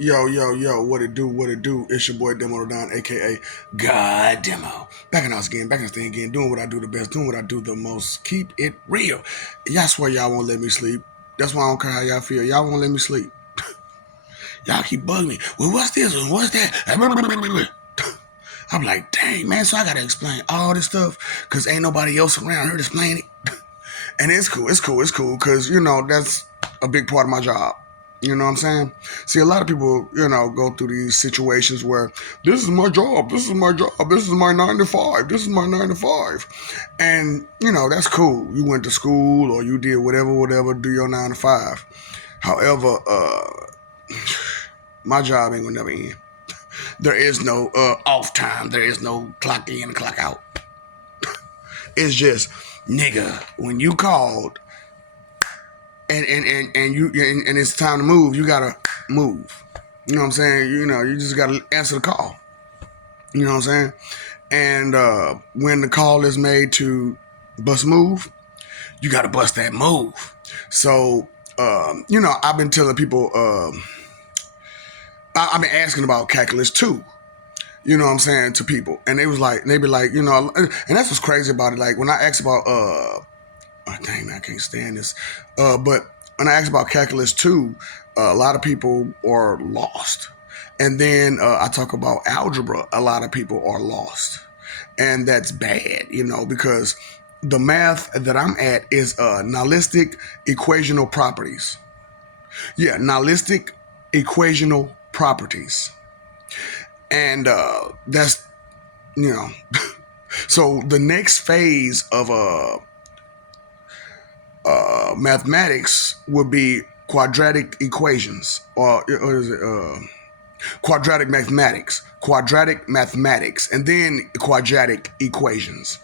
Yo, what it do? It's your boy Demo Don, aka God Demo. Back in the house again, back in the thing again, doing what I do the best, doing what I do the most. Keep it real. Y'all swear y'all won't let me sleep. That's why I don't care how y'all feel. Y'all won't let me sleep. Y'all keep bugging me. Well, what's this? And what's that? I'm like, dang, man, so I gotta explain all this stuff because ain't nobody else around here to explain it. And it's cool, because, that's a big part of my job. You know what I'm saying? See, a lot of people, go through these situations where this is my job, this is my job, this is my 9 to 5, this is my 9 to 5. And, that's cool. You went to school or you did whatever, do your 9 to 5. However, my job ain't gonna never end. There is no off time. There is no clock in and clock out. It's just, nigga, when you called and it's time to move, you gotta move. You know what I'm saying? You just gotta answer the call. You know what I'm saying? And when the call is made to bust move, you gotta bust that move. So, I've been telling people, I've been asking about calculus 2. You know what I'm saying, to people. And they be like, and that's what's crazy about it. Like when I ask about dang man, I can't stand this. But when I ask about calculus 2, a lot of people are lost. And then I talk about algebra, a lot of people are lost. And that's bad, because the math that I'm at is nihilistic equational properties. Yeah, nihilistic equational properties. And that's, so the next phase of mathematics would be quadratic equations, or is it quadratic mathematics, and then quadratic equations.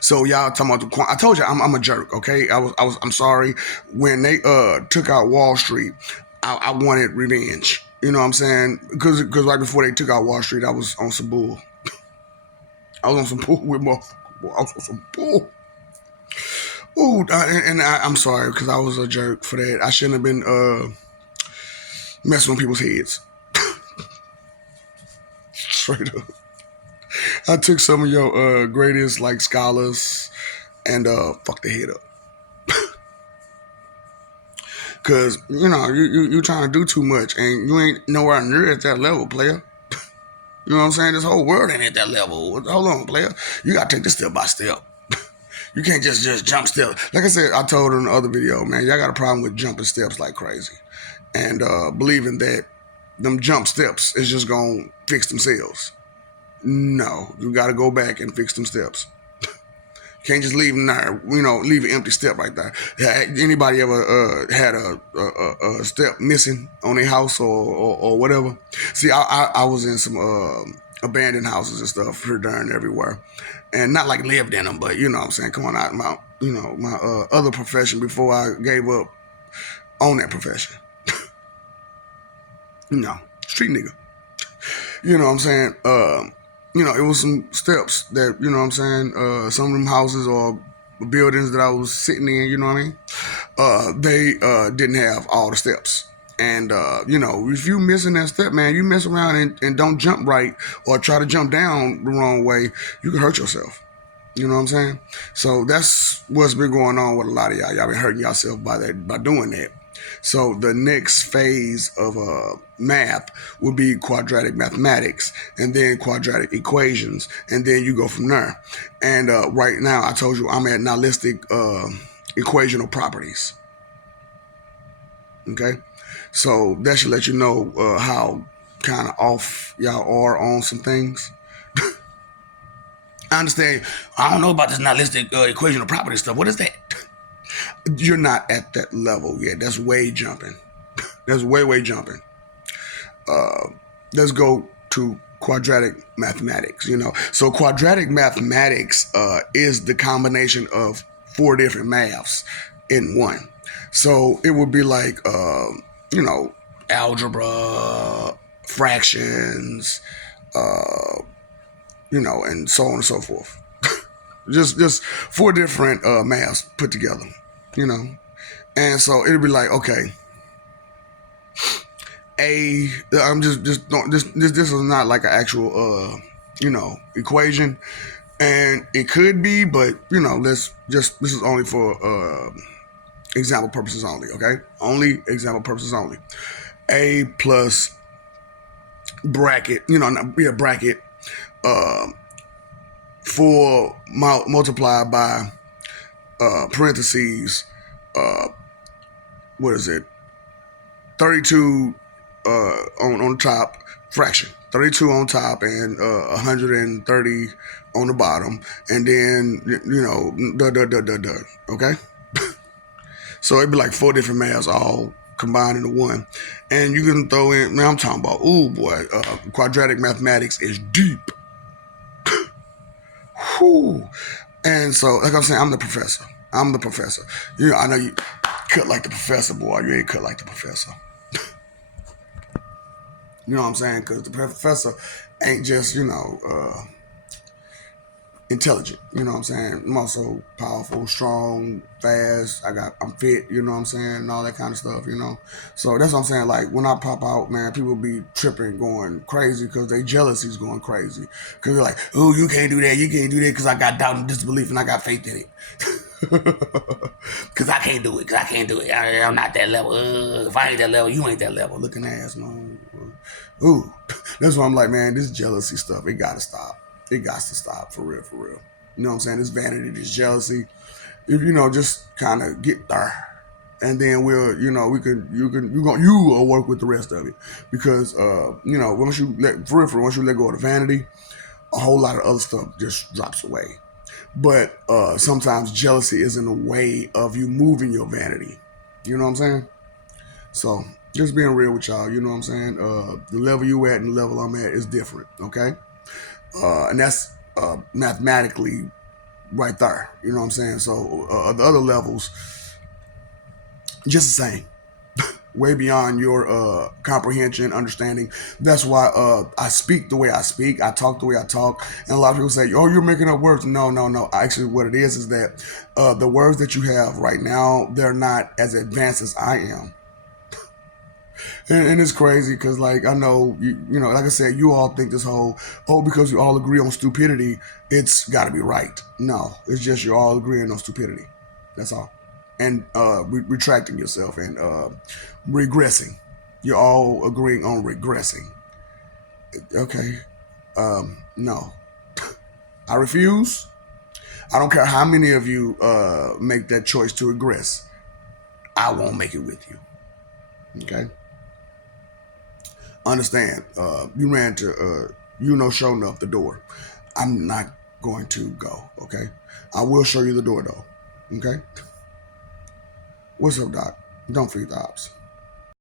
So y'all talking about I told you I'm a jerk, okay? I'm sorry. When they took out Wall Street, I wanted revenge. You know what I'm saying? Because right before they took out Wall Street, I was on some bull. I was on some bull with my. I was on some bull. Ooh, I'm sorry because I was a jerk for that. I shouldn't have been messing with people's heads. Straight up. I took some of your greatest like scholars and fucked their head up. Cause you trying to do too much and you ain't nowhere near at that level, player. You know what I'm saying? This whole world ain't at that level. Hold on, player. You gotta take this step by step. You can't just jump steps. Like I said, I told in the other video, man, y'all got a problem with jumping steps like crazy. And believing that them jump steps is just gonna fix themselves. No, you gotta go back and fix them steps. Can't just leave them there, leave an empty step right there. Anybody ever had a step missing on their house or whatever? See, I was in some abandoned houses and stuff here, there, and everywhere. And not like lived in them, but you know what I'm saying? Come on out my other profession before I gave up on that profession. Street nigga. You know what I'm saying? It was some steps that, you know what I'm saying, some of them houses or buildings that I was sitting in, you know what I mean? They didn't have all the steps. And, if you missing that step, man, you mess around and don't jump right or try to jump down the wrong way, you can hurt yourself. You know what I'm saying? So that's what's been going on with a lot of y'all. Y'all been hurting yourself by doing that. So the next phase of math would be quadratic mathematics and then quadratic equations. And then you go from there. And right now, I told you I'm at nihilistic equational properties. Okay? So that should let you know how kind of off y'all are on some things. I understand. I don't know about this nihilistic equational property stuff. What is that? You're not at that level yet. That's way jumping. That's way jumping. Let's go to quadratic mathematics. So quadratic mathematics is the combination of 4 different maths in one. So it would be like algebra, fractions, and so on and so forth. just 4 different maths put together, And so it'd be like, okay. I'm just don't this is not like an actual equation, and it could be, but let's just this is only for example purposes only. Okay, only example purposes only. A plus bracket, bracket, uh, multiplied by parentheses. Uh, what is it? 32 on top fraction. 32 on top and 130 on the bottom, and then okay. So it'd be like 4 different maths all combined into one, and you can throw in. Man, I'm talking about. Oh boy, quadratic mathematics is deep. Whew. And so, like I'm saying, I'm the professor. I'm the professor. I know you cut like the professor, boy. You ain't cut like the professor. You know what I'm saying? Because the professor ain't just, intelligent. You know what I'm saying? I'm also powerful, strong, fast. I'm fit. You know what I'm saying? And all that kind of stuff. So that's what I'm saying. Like when I pop out, man, people be tripping, going crazy because they jealousy's going crazy. Because they're like, oh, you can't do that. You can't do that because I got doubt and disbelief and I got faith in it. Because I can't do it. Because I can't do it. I'm not that level. If I ain't that level, you ain't that level. Looking ass, man. Ooh, that's why I'm like, man, this jealousy stuff, it gotta stop. It got to stop for real, for real. You know what I'm saying? This vanity, this jealousy. If just kind of get there, and then you will work with the rest of it because once you once you let go of the vanity, a whole lot of other stuff just drops away. But sometimes jealousy is in the way of you moving your vanity. You know what I'm saying? So just being real with y'all, you know what I'm saying? The level you at and the level I'm at is different, okay? And that's mathematically right there. You know what I'm saying? So the other levels, just the same, way beyond your comprehension, understanding. That's why I speak the way I speak. I talk the way I talk. And a lot of people say, "Oh, you're making up words." No, no, no. Actually, what it is that the words that you have right now, they're not as advanced as I am. And it's crazy because, like, I know, like I said, you all think this whole, oh, because you all agree on stupidity, it's got to be right. No, it's just you all agreeing on stupidity. That's all. And retracting yourself and regressing. You're all agreeing on regressing. Okay. No. I refuse. I don't care how many of you make that choice to regress. I won't make it with you. Okay. Understand, you ran to show enough the door. I'm not going to go. Okay, I will show you the door though. Okay, what's up, Doc? Don't forget the ops.